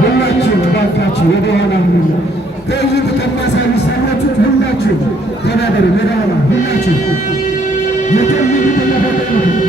ሁላችሁ እባካችሁ ወደ ኋላ ከዚህ ተቀማሳ የሚሰማችሁ ሁላችሁ ተናገሩ። ወደ ኋላ ሁላችሁ የተምሩ ተናገሩ።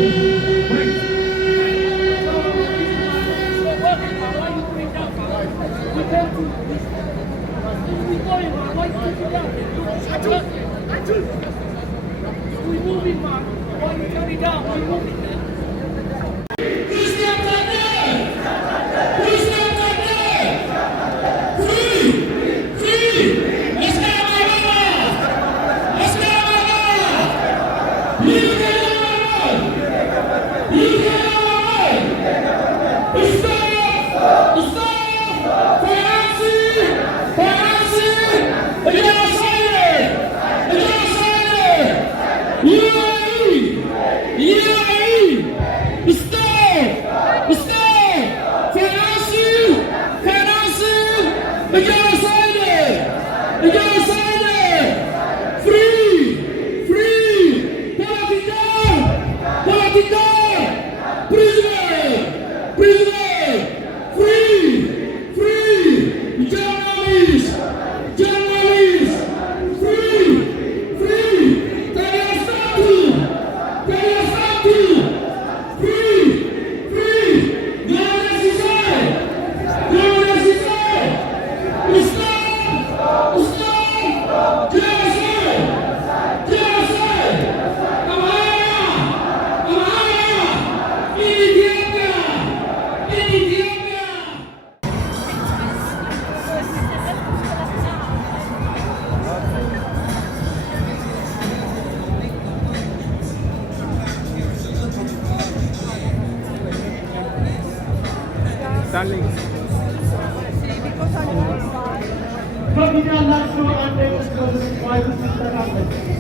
darling.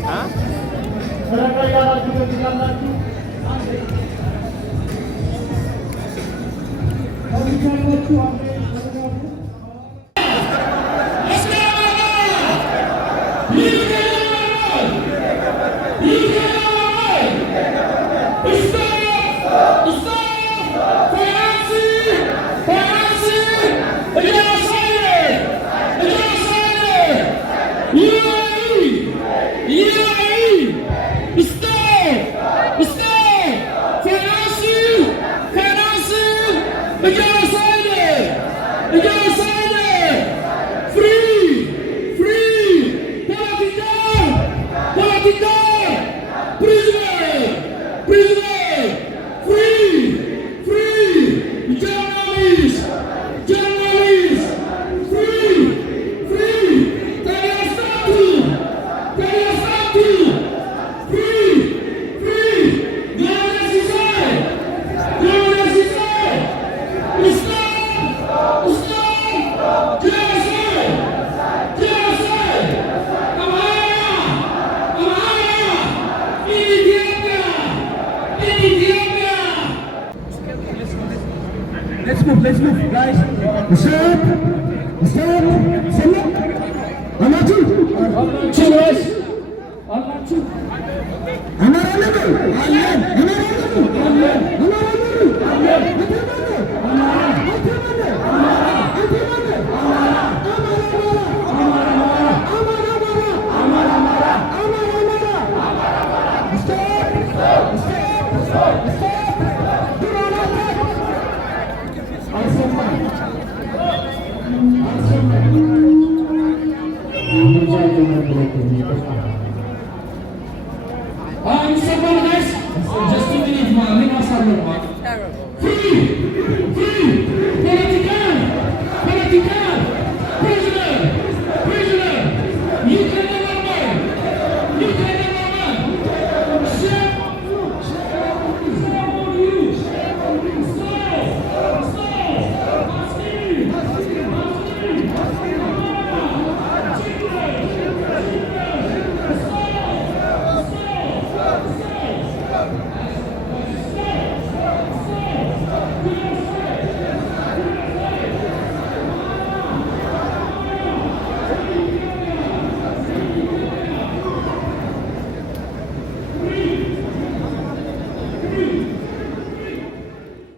Huh? Let's move, guys. Stop. Stop. Amatu. Cheers. Amatu.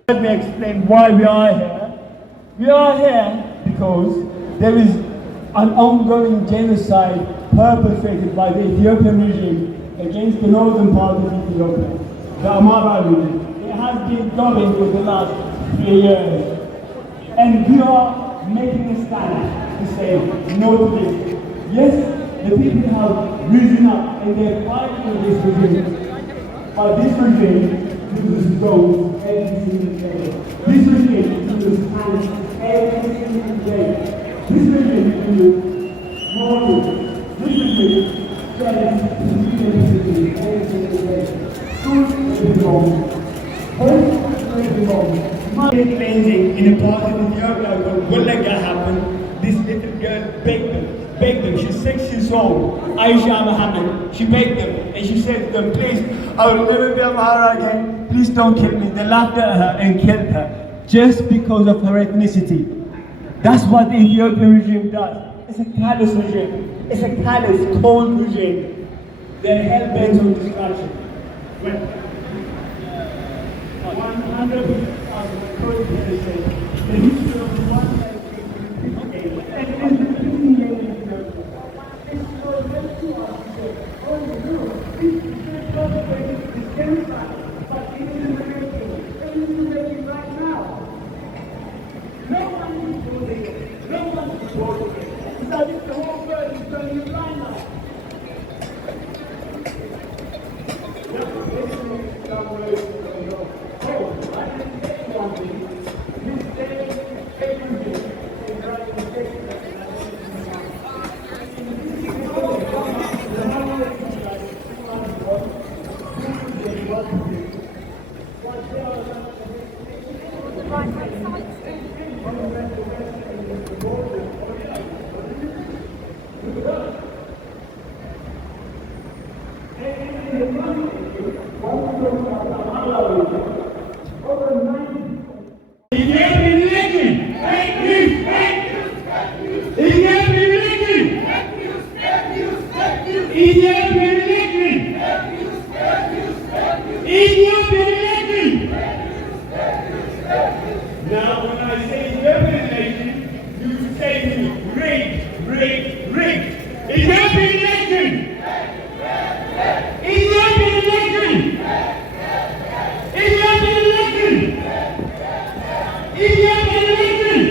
Let me explain why we are here. We are here because there is an ongoing genocide perpetrated by the Ethiopian regime against the northern part of Ethiopia, the Amhara region. It has been going for the last 3 years. And we are making a stand to say no to this. Yes, the people have risen up and they're fighting this regime. But this regime uses gold every single day. This regime uses hands every single day. This regime uses mortars. This regime sells community every single day. Schools will be bombed. Homes will be bombed. Money cleansing in a part of Ethiopia called Wolaga happened. This little girl begged them. She's 6 years old, Aisha Muhammad. She begged them and she said to them, please, I will never be a Amhara again. Please don't kill me. They laughed at her and killed her just because of her ethnicity. That's what the Ethiopian regime does. It's a callous regime. It's a callous, cold regime. They're hell-bent on destruction. When 100 the history of one Now, when I say Ethiopian nation, you say to me, rigged, rigged, rigged. Ethiopian nation! Ethiopian nation! Ethiopian nation! Ethiopian nation!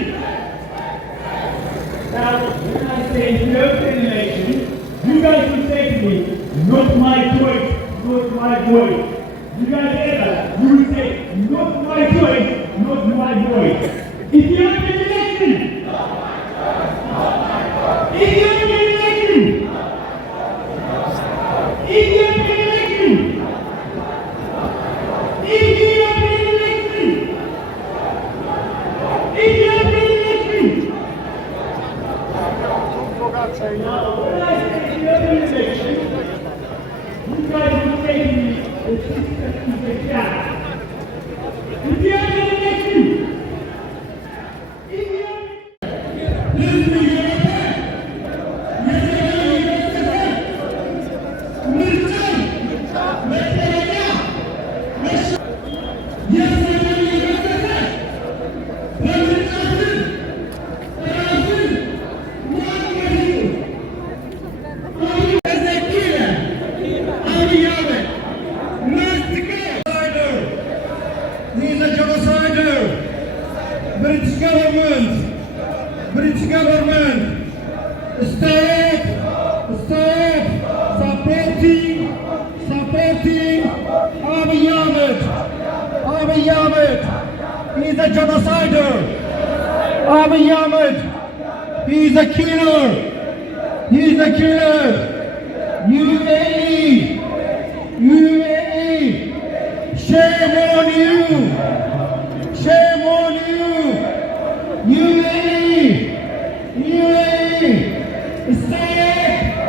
Now, when I say Ethiopian nation, you guys will say to me, not my choice, not my voice. You guys hear that? You will say, not my choice, not my voice. Ethiopian nation! Ethiopian nation! Ethiopian nation! Ethiopian nation! Ethiopian nation! Now, when I say Ethiopian nation, you guys will say to me, the system is a gap. Ethiopian nation! He's a genocider. British government, stop supporting Abiy Ahmed. He's a genocider. Abiy Ahmed, he's a killer. UAE, shame on you. UAE, stop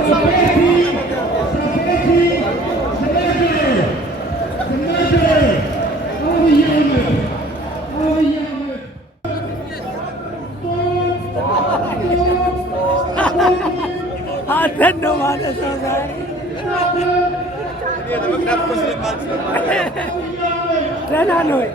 supporting the murderer, Abiy Ahmed. አንተን ነው ማለት ነው ዛሬ ደህና ነው ወይ?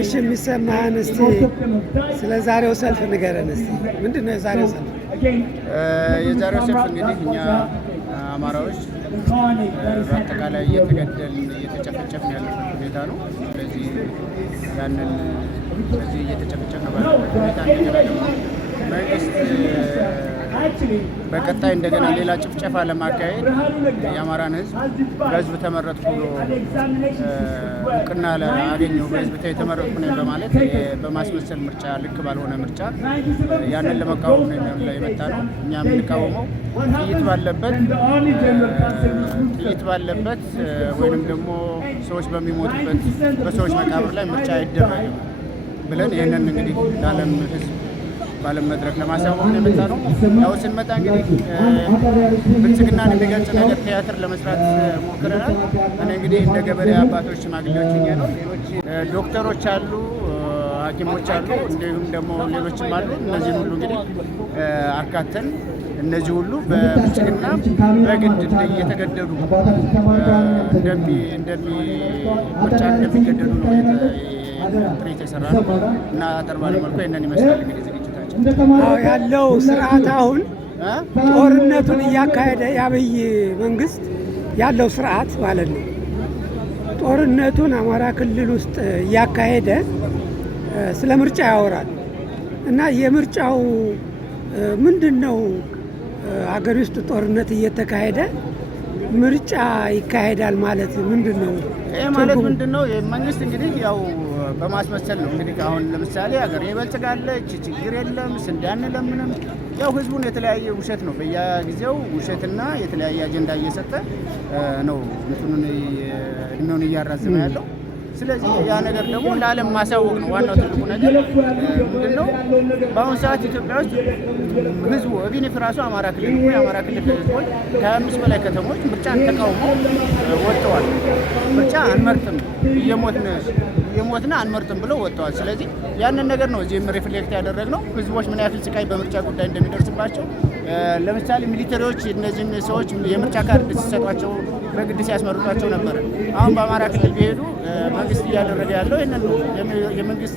እሺ የሚሰማህን እስቲ ስለ ዛሬው ሰልፍ ንገረን እስቲ። ምንድን ነው የዛሬው ሰልፍ? የዛሬው ሰልፍ እንግዲህ እኛ አማራዎች በአጠቃላይ እየተገደልን እየተጨፈጨፍን ያለበት ሁኔታ ነው። ስለዚህ ያንን ስለዚህ እየተጨፈጨፍን ባለበት ሁኔታ እንደገና ደግሞ መንግስት በቀጣይ እንደገና ሌላ ጭፍጨፋ ለማካሄድ የአማራን ሕዝብ በህዝብ ተመረጥኩ ብሎ እውቅና አገኘሁ በህዝብ የተመረጥኩ ነኝ በማለት በማስመሰል ምርጫ ልክ ባልሆነ ምርጫ ያንን ለመቃወም ነው የመጣ ነው። እኛ የምንቃወመው ጥይት ባለበት ወይንም ደግሞ ሰዎች በሚሞቱበት በሰዎች መቃብር ላይ ምርጫ አይደረግም ብለን ይህንን እንግዲህ ለዓለም ሕዝብ ባለም መድረክ ለማሳወቅ ነው የመጣ ነው። ያው ስንመጣ እንግዲህ ብልጽግናን የሚገልጽ ነገር ቲያትር ለመስራት ሞክረናል። እኔ እንግዲህ እንደ ገበሬ አባቶች ሽማግሌዎች ነው። ሌሎች ዶክተሮች አሉ፣ ሐኪሞች አሉ፣ እንዲሁም ደግሞ ሌሎችም አሉ። እነዚህን ሁሉ እንግዲህ አካተን እነዚህ ሁሉ በብልጽግና በግድ እየተገደዱ ምርጫ እንደሚገደዱ ነው ትርኢት የሰራ ነው እና አጠር ባለ መልኩ ይህንን ይመስላል እንግዲህ ዝግጅታችን። ያለው ስርዓት አሁን ጦርነቱን እያካሄደ የአብይ መንግስት ያለው ስርዓት ማለት ነው። ጦርነቱን አማራ ክልል ውስጥ እያካሄደ ስለ ምርጫ ያወራል እና የምርጫው ምንድን ነው? አገር ውስጥ ጦርነት እየተካሄደ ምርጫ ይካሄዳል ማለት ምንድን ነው? ይሄ ማለት ምንድን ነው? መንግስት እንግዲህ ያው በማስመሰል ነው እንግዲህ። አሁን ለምሳሌ ሀገር ይበልጽጋለች፣ ችግር የለም፣ ስንዴ አንለምንም። ያው ህዝቡን የተለያየ ውሸት ነው በየጊዜው ውሸትና የተለያየ አጀንዳ እየሰጠ ነው እንትኑን እድሜውን እያራዘመ ያለው። ስለዚህ ያ ነገር ደግሞ ለዓለም ማሳወቅ ነው ዋናው ትልቁ ነገር ምንድን ነው። በአሁኑ ሰዓት ኢትዮጵያ ውስጥ ህዝቡ እቢኒፍ ራሱ አማራ ክልል እኮ የአማራ ክልል ህዝቦች ከ25 በላይ ከተሞች ምርጫን ተቃውመው ወጥተዋል። ምርጫ አንመርጥም እየሞትን አንመርጥም ብለው ወጥተዋል። ስለዚህ ያንን ነገር ነው እዚህም ሪፍሌክት ያደረግነው ህዝቦች ምን ያክል ስቃይ በምርጫ ጉዳይ እንደሚደርስባቸው። ለምሳሌ ሚሊተሪዎች እነዚህን ሰዎች የምርጫ ካርድ ሲሰጧቸው በግድ ሲያስመርጧቸው ነበረ። አሁን በአማራ ክልል ቢሄዱ መንግስት እያደረገ ያለው ይህንን ነው። የመንግስት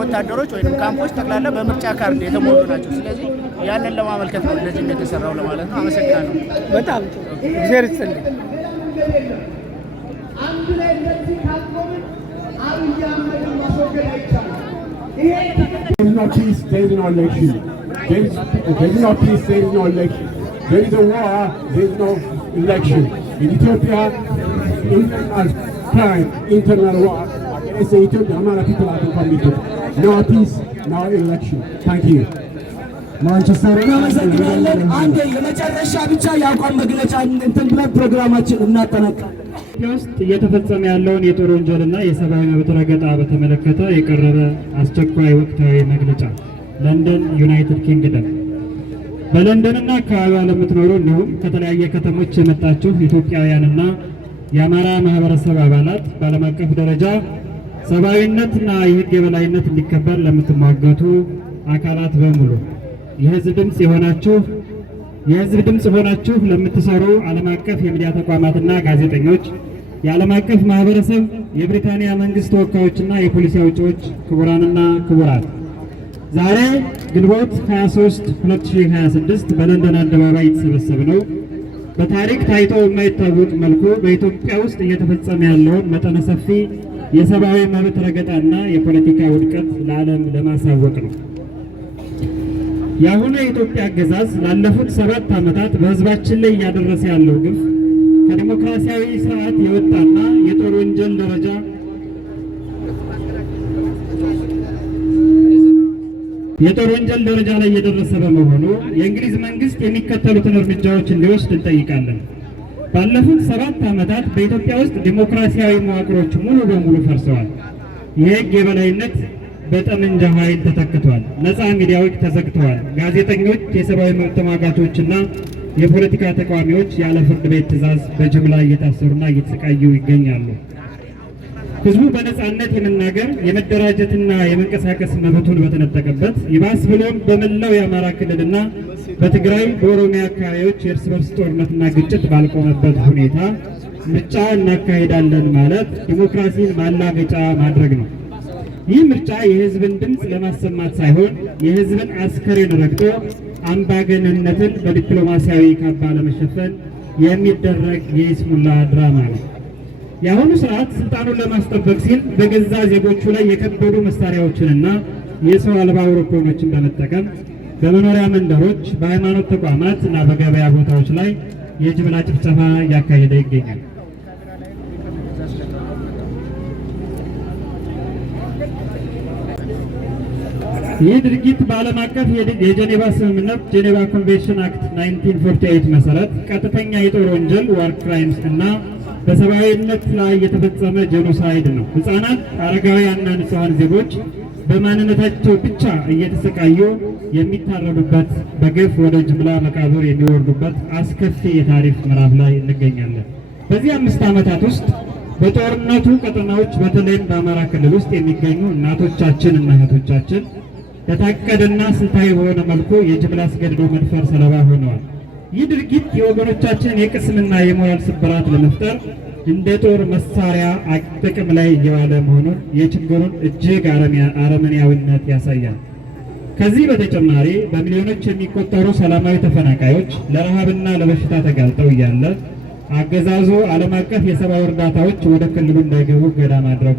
ወታደሮች ወይም ካምፖች ጠቅላላ በምርጫ ካርድ የተሞሉ ናቸው። ስለዚህ ያንን ለማመልከት ነው እንደዚህ የተሰራው ለማለት ነው። አመሰግናለሁ። በጣም እግዚአብሔር ይስጥልኝ። አንድ ላይ እንደዚህ ካልቆምን አብይ አህመድን ማስወገድ አይቻልም። There is no peace, there is no election. There is no peace, there is no election. There is a war, there is no election. In Ethiopia, internal crime, internal war against the Ethiopian Amara people have been committed. No peace, no election. Thank you. ማንቸስተር እናመሰግናለን። አንድ የመጨረሻ ብቻ የአቋም መግለጫ እንትን ብለን ፕሮግራማችን እናጠናቅቃለን። ኢትዮጵያ ውስጥ እየተፈጸመ ያለውን የጦር ወንጀልና የሰብአዊ መብት ረገጣ በተመለከተ የቀረበ አስቸኳይ ወቅታዊ መግለጫ። ለንደን ዩናይትድ ኪንግደም። በለንደንና አካባቢዋ ለምትኖሩ እንዲሁም ከተለያየ ከተሞች የመጣችሁ ኢትዮጵያውያንና የአማራ ማህበረሰብ አባላት በዓለም አቀፍ ደረጃ ሰብአዊነትና የሕግ የበላይነት እንዲከበር ለምትሟገቱ አካላት በሙሉ የህዝብ ድምፅ ሆናችሁ ለምትሰሩ ዓለም አቀፍ የሚዲያ ተቋማትና ጋዜጠኞች፣ የዓለም አቀፍ ማህበረሰብ፣ የብሪታንያ መንግስት ተወካዮችና የፖሊሲ አውጪዎች፣ ክቡራንና ክቡራት፣ ዛሬ ግንቦት 23 2026 በለንደን አደባባይ የተሰበሰብነው በታሪክ ታይቶ የማይታወቅ መልኩ በኢትዮጵያ ውስጥ እየተፈጸመ ያለውን መጠነ ሰፊ የሰብአዊ መብት ረገጣና የፖለቲካ ውድቀት ለዓለም ለማሳወቅ ነው። የአሁኑ የኢትዮጵያ አገዛዝ ላለፉት 7 ዓመታት በህዝባችን ላይ እያደረሰ ያለው ግፍ ከዲሞክራሲያዊ ስርዓት የወጣና የጦር ወንጀል ደረጃ ላይ እየደረሰ በመሆኑ የእንግሊዝ መንግስት የሚከተሉትን እርምጃዎች እንዲወስድ እንጠይቃለን። ባለፉት 7 ዓመታት በኢትዮጵያ ውስጥ ዲሞክራሲያዊ መዋቅሮች ሙሉ በሙሉ ፈርሰዋል። የህግ የበላይነት በጠመንጃ ኃይል ተተክቷል። ነፃ ሚዲያዎች ተዘግተዋል። ጋዜጠኞች፣ የሰብአዊ መብት ተሟጋቾችና የፖለቲካ ተቃዋሚዎች ያለ ፍርድ ቤት ትዕዛዝ በጅምላ እየታሰሩና እየተሰቃዩ ይገኛሉ። ህዝቡ በነፃነት የመናገር የመደራጀትና የመንቀሳቀስ መብቱን በተነጠቀበት፣ ይባስ ብሎም በመላው የአማራ ክልልና በትግራይ በኦሮሚያ አካባቢዎች የእርስ በርስ ጦርነትና ግጭት ባልቆመበት ሁኔታ ምርጫ እናካሄዳለን ማለት ዲሞክራሲን ማላገጫ ማድረግ ነው። ይህ ምርጫ የህዝብን ድምፅ ለማሰማት ሳይሆን የህዝብን አስከሬን ረግጦ አምባገነንነትን በዲፕሎማሲያዊ ካባ ለመሸፈን የሚደረግ የይስሙላ ድራማ ነው። የአሁኑ ስርዓት ስልጣኑን ለማስጠበቅ ሲል በገዛ ዜጎቹ ላይ የከበዱ መሳሪያዎችንና የሰው አልባ አውሮፕላኖችን በመጠቀም በመኖሪያ መንደሮች፣ በሃይማኖት ተቋማት እና በገበያ ቦታዎች ላይ የጅምላ ጭፍጨፋ እያካሄደ ይገኛል። ይህ ድርጊት በዓለም አቀፍ የጄኔቫ ስምምነት ጄኔቫ ኮንቬንሽን አክት 1948 መሰረት ቀጥተኛ የጦር ወንጀል ዋር ክራይምስ እና በሰብአዊነት ላይ የተፈጸመ ጄኖሳይድ ነው። ህፃናት፣ አረጋውያንና ንጹሐን ዜጎች በማንነታቸው ብቻ እየተሰቃዩ የሚታረዱበት፣ በግፍ ወደ ጅምላ መቃብር የሚወርዱበት አስከፊ የታሪክ ምዕራፍ ላይ እንገኛለን። በዚህ 5 ዓመታት ውስጥ በጦርነቱ ቀጠናዎች በተለይም በአማራ ክልል ውስጥ የሚገኙ እናቶቻችን እና እህቶቻችን በታቀደና ስልታዊ በሆነ መልኩ የጅምላ አስገድዶ መድፈር ሰለባ ሆነዋል። ይህ ድርጊት የወገኖቻችንን የቅስምና የሞራል ስብራት ለመፍጠር እንደ ጦር መሳሪያ ጥቅም ላይ እየዋለ መሆኑን የችግሩን እጅግ አረመኔያዊነት ያሳያል። ከዚህ በተጨማሪ በሚሊዮኖች የሚቆጠሩ ሰላማዊ ተፈናቃዮች ለረሃብና ለበሽታ ተጋልጠው እያለ አገዛዙ ዓለም አቀፍ የሰብአዊ እርዳታዎች ወደ ክልሉ እንዳይገቡ እገዳ ማድረጉ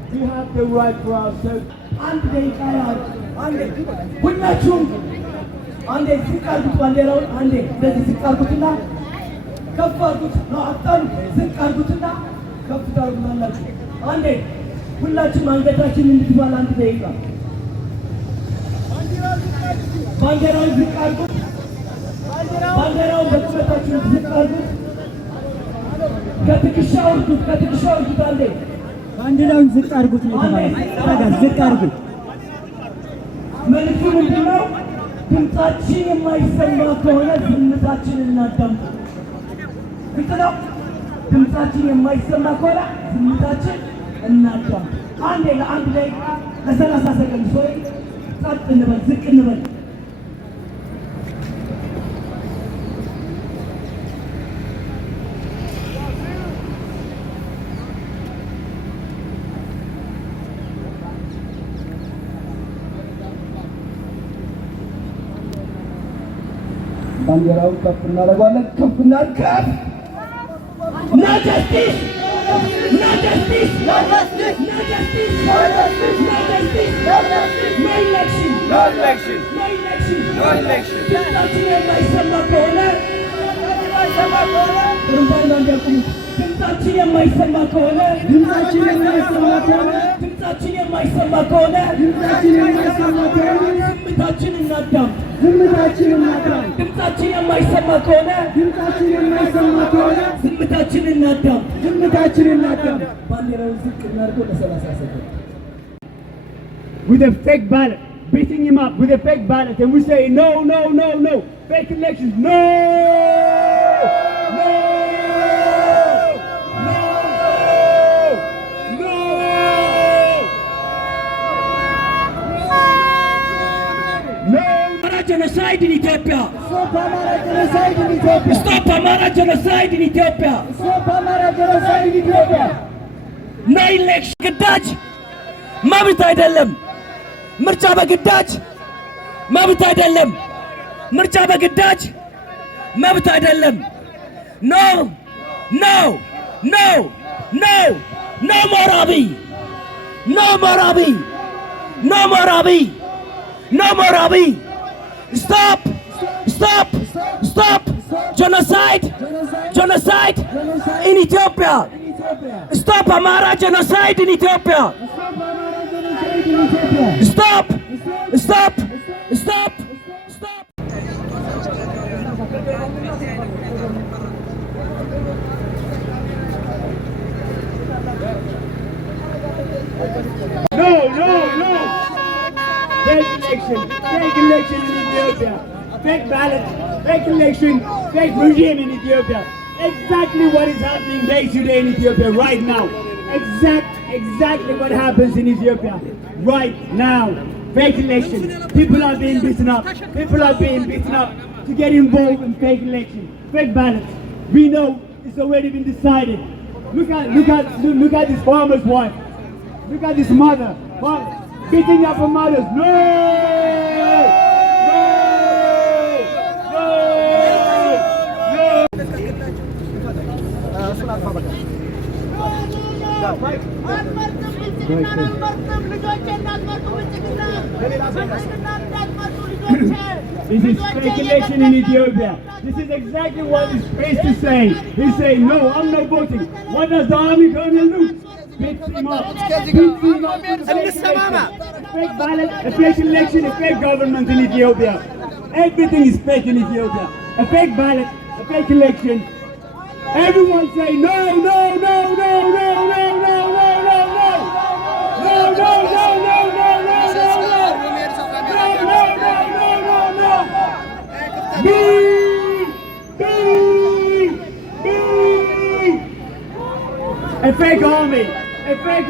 We have the right for ourselves. አንድ ደቂቃ ያህል አንዴ ሁላችሁም አንዴ ዝቅ አድርጉት፣ ባንዲራውን አንዴ እንደዚህ ዝቅ አድርጉትና ከፍ አድርጉት። ነው አጣን ዝቅ አድርጉትና ከፍ ታደርጉታላችሁ። አንዴ ሁላችሁም አንገታችን እንድትባል አንድ ደቂቃ ባንዲራውን ዝቅ አድርጉት። ባንዲራውን በቁመታችሁ ዝቅ አድርጉት። ከትከሻው አድርጉት፣ ከትከሻው አድርጉት። አንዴ ባንዲራውን ዝቅ አድርጉት ነው የተባለው። ዝቅ አድርጉት። መልዕክቱ ምንድን ነው? ድምፃችን የማይሰማ ከሆነ ዝምታችንን እናዳምጥ። ግልጽ ነው። ድምፃችን የማይሰማ ከሆነ ዝምታችን እናዳምጥ። አንዴ ለአንድ ደቂቃ ለ30 ሰከንድ ሰው ጸጥ እንበል፣ ዝቅ እንበል። ባንዲራውን ከፍ እናደርጋለን። ከፍ እናድርግ። ኖ ጀስቲስ፣ ኖ ጀስቲስ፣ ኖ ጀስቲስ፣ ኖ ጀስቲስ፣ ኖ ጀስቲስ፣ ኖ ጀስቲስ፣ ኖ ኢሌክሽን፣ ኖ ኢሌክሽን፣ ኖ ኢሌክሽን፣ ኖ ኢሌክሽን። ድምፃችን የማይሰማ ከሆነ ጥሩምባውን አንዲያቁሙት። ድምፃችን የማይሰማ ከሆነ ድምፃችን የማይሰማ ከሆነ ድምፃችን የማይሰማ ከሆነ ድምፃችን የማይሰማ ከሆነ ዝምታችን እናዳምጥ። ዝምታችን እናዳምጥ። ድምፃችን የማይሰማ ከሆነ ድምፃችን የማይሰማ ከሆነ ዝምታችን እናዳምጥ። ዝምታችን እናዳምጥ። ባንዲራውን ዝቅ እናድርገው ለ30 ሰከንድ With a fake ballot, beating him up with a fake ballot, and we say no, no, no, no, fake elections, no, no, no, no, no. Genocide in Ethiopia. Stop Amara genocide in Ethiopia. Stop Amara genocide in Ethiopia. Stop Amara genocide in Ethiopia. No election. ግዳጅ መብት አይደለም። ምርጫ በግዳጅ መብት አይደለም። ምርጫ በግዳጅ መብት አይደለም። ኖ ኖ ኖ ኖ ኖ ሞር አብይ፣ ኖ ሞር አብይ፣ ኖ ሞር አብይ፣ ኖ ሞር አብይ። Stop! Stop! Stop! Genocide! Genocide in Ethiopia! Stop Amara genocide in Ethiopia! Stop! Stop! Stop! Stop! No, no, no! Fake election in Ethiopia. Fake ballot, fake election, fake regime in Ethiopia. Exactly what is happening day to day in Ethiopia right now. Exactly what happens in Ethiopia right now. Fake election. People are being beaten up. People are being beaten up to get involved in fake election, fake ballots. We know it's already been decided. Look at this farmer's wife. Look at this mother. Beating up her mothers. No! This is speculation in Ethiopia. This is exactly what he's supposed to say. He's saying, no, I'm not voting. What does the army colonel do? Beats him up. A fake ballot, a fake election, a fake government in Ethiopia. Everything is fake in Ethiopia. A fake ballot, a fake election. Everyone say no, no, no, no, no, no, no, no, no, no. No, no, no, no, no, no, no, no. No, no, no, no, no, no. Boo! Boo! Boo! A fake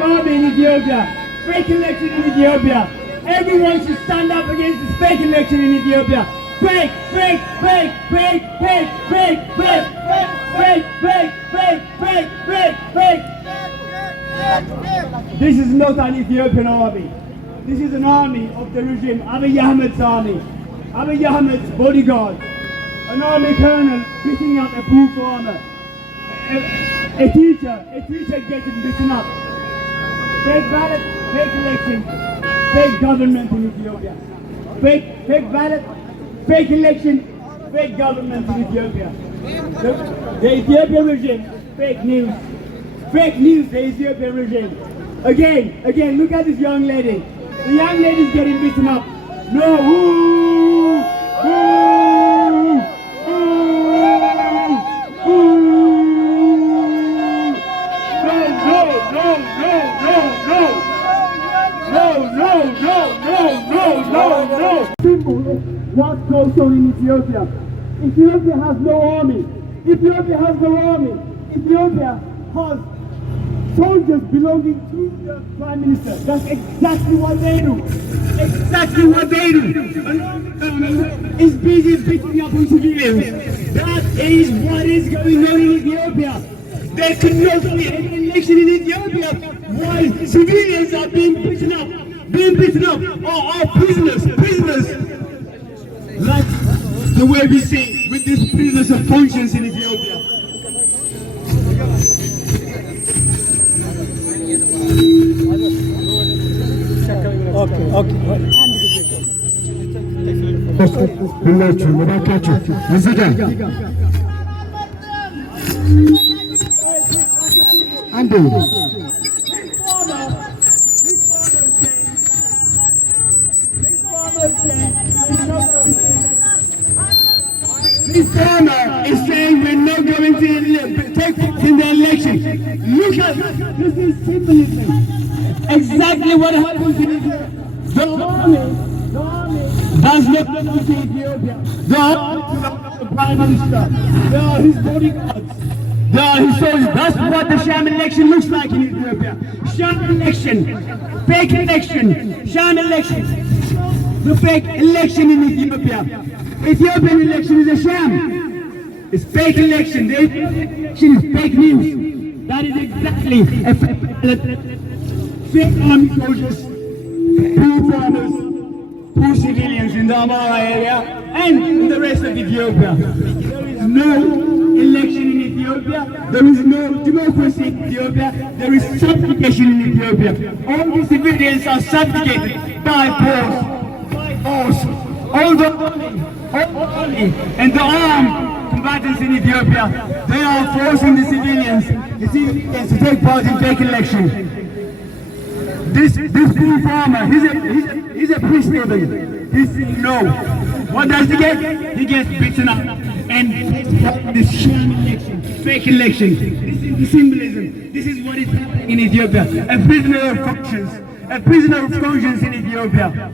army in Ethiopia. Fake election in Ethiopia. Everyone should stand up against this fake election in Ethiopia. Fake, fake, fake, fake, fake, fake, fake, fake, fake, fake, fake, fake, fake. This is not an Ethiopian army. This is an army of the regime, Abiy Ahmed's army, Abiy Ahmed's bodyguard, an army colonel beating up a poor farmer, a teacher getting beaten up. Fake ballot, fake election, fake government in Ethiopia. Fake ballot, fake election, fake government in Ethiopia. The Ethiopian regime, fake news. Fake news, the Ethiopian regime. Again, look at this young lady. The young lady is getting beaten up. No, ooh, ooh, ooh, ooh. No. Simple. What goes on in Ethiopia? Ethiopia has no army. Ethiopia has soldiers belonging to the Prime Minister. That's exactly what they do. And is busy beating up on civilians. That is what is going on in Ethiopia. There could not be an election in Ethiopia while civilians are being beaten up, or are prisoners. Like the way we see with these prisoners of conscience in Ethiopia. ሁላችሁም እባካችሁ እዚህ ጋር አንዴ This farmer is saying we're not going to take part in the election. Look at this is symbolism. Exactly what happens in Ethiopia. The army does not belong to Ethiopia. The army belongs to the Prime Minister. They are his bodyguards. They are his soldiers. That's what the sham election looks like in Ethiopia. Sham election. Fake election. Sham election. The fake election in Ethiopia. Ethiopian election is a sham. It's fake election. The election is fake news. That is exactly a fake army soldiers, poor farmers, poor civilians in the Amara area and in the rest of Ethiopia. There is no election in Ethiopia. There is no democracy in Ethiopia. There is subjugation in Ethiopia. All the civilians are subjugated by force. All the army and the armed combatants in Ethiopia, they are forcing the civilians to take part in fake election. This poor farmer, he's a prisoner. He's saying no. What does he get? He gets beaten up and this sham election, fake election. This is the symbolism. This is what is happening in Ethiopia. A prisoner of conscience in Ethiopia.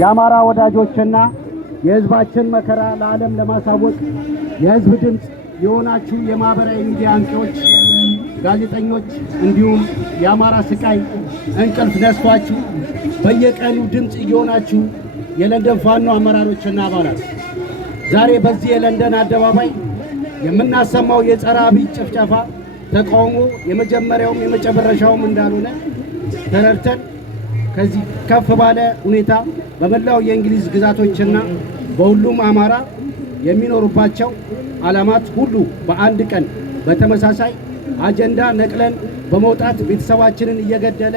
የአማራ ወዳጆችና የህዝባችን መከራ ለዓለም ለማሳወቅ የህዝብ ድምጽ የሆናችሁ የማህበራዊ ሚዲያ አንቂዎች፣ ጋዜጠኞች እንዲሁም የአማራ ስቃይ እንቅልፍ ነስቷችሁ በየቀኑ ድምጽ እየሆናችሁ የለንደን ፋኖ አመራሮችና አባላት ዛሬ በዚህ የለንደን አደባባይ የምናሰማው የጸረ አብይ ጭፍጨፋ ተቃውሞ የመጀመሪያውም የመጨረሻውም እንዳልሆነ ተረድተን ከዚህ ከፍ ባለ ሁኔታ በመላው የእንግሊዝ ግዛቶችና በሁሉም አማራ የሚኖሩባቸው ዓላማት ሁሉ በአንድ ቀን በተመሳሳይ አጀንዳ ነቅለን በመውጣት ቤተሰባችንን እየገደለ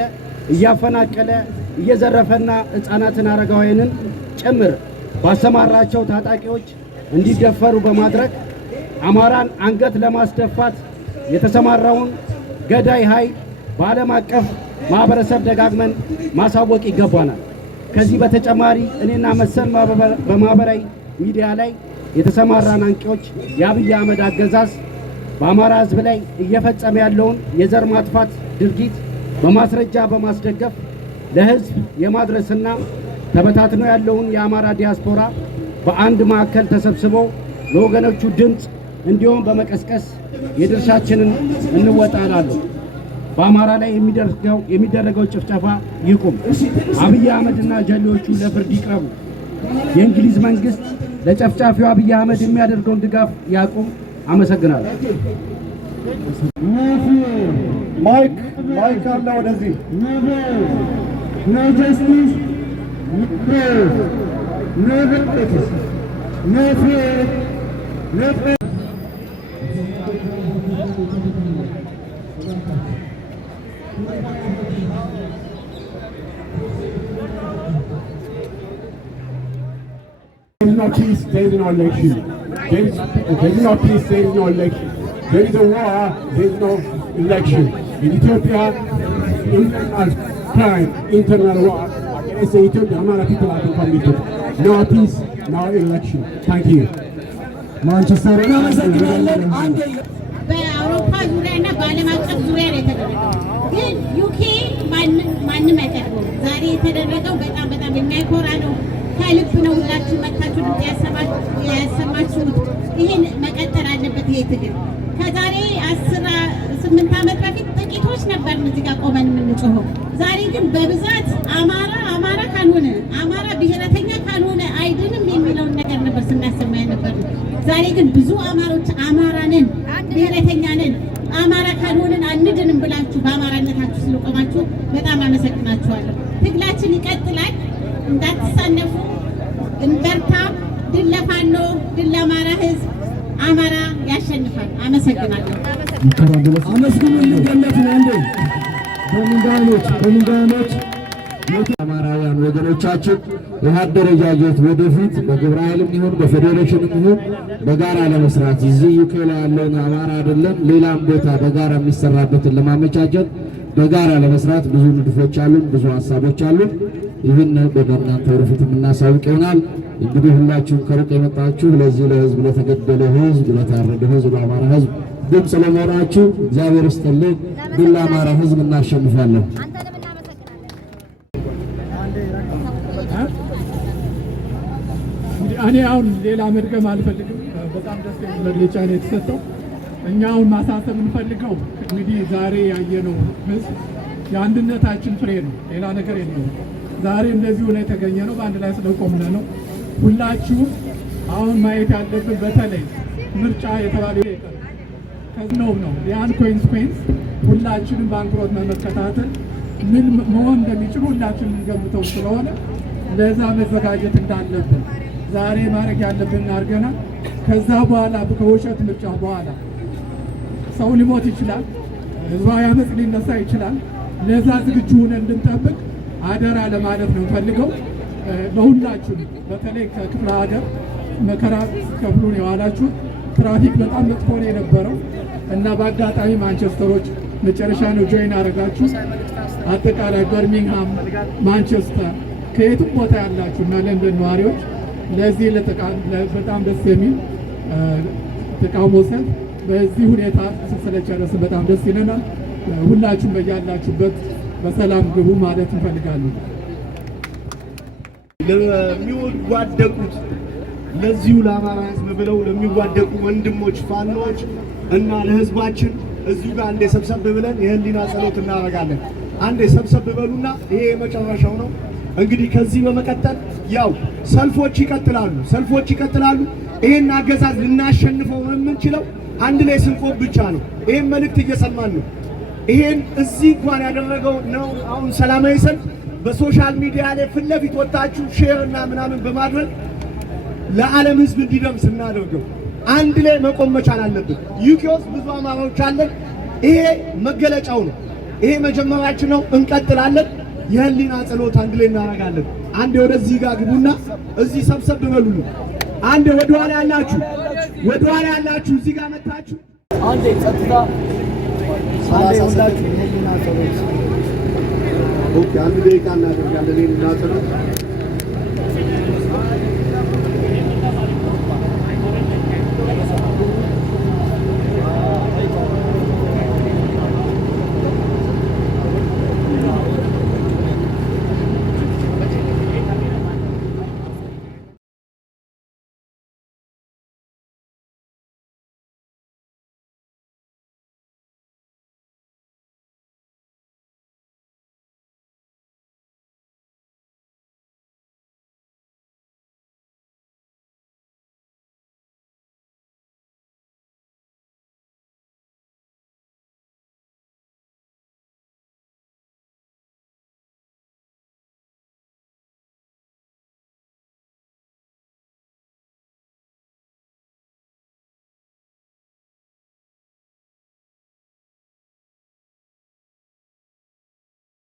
እያፈናቀለ እየዘረፈና ሕፃናትን አረጋውያንን ጭምር ባሰማራቸው ታጣቂዎች እንዲደፈሩ በማድረግ አማራን አንገት ለማስደፋት የተሰማራውን ገዳይ ኃይል በዓለም አቀፍ ማህበረሰብ ደጋግመን ማሳወቅ ይገባናል። ከዚህ በተጨማሪ እኔና መሰል በማህበራዊ ሚዲያ ላይ የተሰማራን አንቂዎች የአብይ አህመድ አገዛዝ በአማራ ሕዝብ ላይ እየፈጸመ ያለውን የዘር ማጥፋት ድርጊት በማስረጃ በማስደገፍ ለሕዝብ የማድረስና ተበታትኖ ያለውን የአማራ ዲያስፖራ በአንድ ማዕከል ተሰብስበው ለወገኖቹ ድምፅ እንዲሆን በመቀስቀስ የድርሻችንን እንወጣላለን። በአማራ ላይ የሚደረገው ጭፍጨፋ ይቁም። አብይ አህመድና ጀሌዎቹ ለፍርድ ይቅረቡ። የእንግሊዝ መንግስት ለጨፍጫፊው አብይ አህመድ የሚያደርገውን ድጋፍ ያቁም። አመሰግናለሁ። ማይክ አለ ወደዚህ No justice, no justice, no fear, no fear. There is no peace, there is no election. There is no peace, there is no election. There is a war, there is no election. In Ethiopia, internal crime, internal war against the Ethiopian Amara people have been committed. No peace, no election. Thank you. Manchester. በአውሮፓ ዙሪያና በዓለም አቀፍ ዙሪያ ነው የተደረገው። ግን ዩኬ ማንም አይቀርም። ዛሬ የተደረገው በጣም የሚያኮራ ነው። ከልብ ነው ሁላችሁ መታችሁ ድምፅ ያሰማችሁት። ይህን መቀጠል አለበት። ይሄ ትግል ከዛሬ 18 ዓመት በፊት ጥቂቶች ነበር እዚህ ጋር ቆመን የምንጮኸው። ዛሬ ግን በብዛት አማራ ካልሆነ አማራ ብሔረተኛ ካልሆነ አይድንም የሚለውን ነገር ነበር ስናሰማ ነበር። ዛሬ ግን ብዙ አማሮች አማራ ነን፣ ብሔረተኛ ነን፣ አማራ ካልሆነን አንድንም ብላችሁ በአማራነታችሁ ስለቆማችሁ በጣም አመሰግናችኋለሁ። ትግላችን ይቀጥላል። እንዳትሳነፉ፣ እንበርታ። ድል ለፋኖ፣ ድል ለአማራ ሕዝብ። አማራ ያሸንፋል። አመሰግናለሁ። በሚንጋኖች አማራውያን ወገኖቻችን የአደረጃጀት ወደፊት በግብረ ኃይልም ይሁን በፌዴሬሽንም ይሁን በጋራ ለመስራት እዚህ ዩኬ ላይ ያለውን አማራ አይደለም ሌላም ቦታ በጋራ የሚሰራበትን ለማመቻቸት በጋራ ለመስራት ብዙ ንድፎች አሉን፣ ብዙ ሀሳቦች አሉን። ይህን በእናንተ ወደፊት የምናሳውቅ ይሆናል። እንግዲህ ሁላችሁም ከሩቅ የመጣችሁ ለዚህ ለህዝብ ለተገደለ ህዝብ ለታረደ ህዝብ ለአማራ ህዝብ ድምፅ ለመሆናችሁ እግዚአብሔር ይስጥልን። ድል ለአማራ ህዝብ፣ እናሸንፋለን። እኔ አሁን ሌላ መድገም አልፈልግም። በጣም ደስ የሚል መግለጫ ነው የተሰጠው። እኛ አሁን ማሳሰብ እንፈልገው እንግዲህ ዛሬ ያየነው ህዝብ የአንድነታችን ፍሬ ነው፣ ሌላ ነገር የለውም። ዛሬ እንደዚሁ ነው የተገኘ ነው፣ በአንድ ላይ ስለቆምነ ነው። ሁላችሁም አሁን ማየት ያለብን በተለይ ምርጫ የተባለው ነው ያን ኮንስኩዌንስ ሁላችንም በአንክሮት መከታተል ምን መሆን እንደሚችል ሁላችንም እንገምተው ስለሆነ ለዛ መዘጋጀት እንዳለብን ዛሬ ማድረግ ያለብን አድርገናል። ከዛ በኋላ ከውሸት ምርጫ በኋላ ሰው ሊሞት ይችላል፣ ህዝባዊ አመፅ ሊነሳ ይችላል። ለዛ ዝግጁ ሆነን እንድንጠብቅ አደራ ለማለት ነው ፈልገው። ለሁላችሁም በተለይ ከክፍለ ሀገር መከራ ከፍሉን የዋላችሁ ትራፊክ በጣም መጥፎ ነው የነበረው እና በአጋጣሚ ማንቸስተሮች መጨረሻ ነው ጆይን አደረጋችሁ። አጠቃላይ በርሚንግሃም፣ ማንቸስተር ከየትም ቦታ ያላችሁ እና ለንደን ነዋሪዎች ለዚህ በጣም ደስ የሚል ተቃውሞ ሰልፍ በዚህ ሁኔታ ስለጨረስን በጣም ደስ ይለናል። ሁላችሁም በያላችሁበት በሰላም ግቡ ማለት እንፈልጋለን። ለሚዋደቁት ለዚሁ ለአማራ ህዝብ ብለው ለሚዋደቁ ወንድሞች ፋኖች እና ለህዝባችን እዚሁ ጋር አንዴ ሰብሰብ ብለን የህሊና ጸሎት እናደርጋለን። አንዴ ሰብሰብ በሉና ይሄ የመጨረሻው ነው። እንግዲህ ከዚህ በመቀጠል ያው ሰልፎች ይቀጥላሉ። ይሄን አገዛዝ ልናሸንፈው የምንችለው አንድ ላይ ስንቆም ብቻ ነው። ይሄን መልእክት እየሰማን ነው። ይሄን እዚህ እንኳን ያደረገው ነው። አሁን ሰላማዊ ሰልፍ በሶሻል ሚዲያ ላይ ፊት ለፊት ወጣችሁ ሼር እና ምናምን በማድረግ ለዓለም ሕዝብ እንዲደርስ እናደርገው። አንድ ላይ መቆም መቻል አለብን። ዩኬ ውስጥ ብዙ አማራዎች አለን። ይሄ መገለጫው ነው። ይሄ መጀመሪያችን ነው። እንቀጥላለን። የህሊና ጸሎት አንድ ላይ እናደርጋለን። አንዴ ወደዚህ ጋር ግቡና እዚህ ሰብሰብ በሉልን። አንዴ ወደኋላ ያላችሁ እዚህ ጋር መጣችሁ አንዴ ጸጥታ ሰላሳ የህሊና ጸሎት ኦኬ፣ አንድ ደቂቃ እናደርጋለን። የህሊና ጸሎት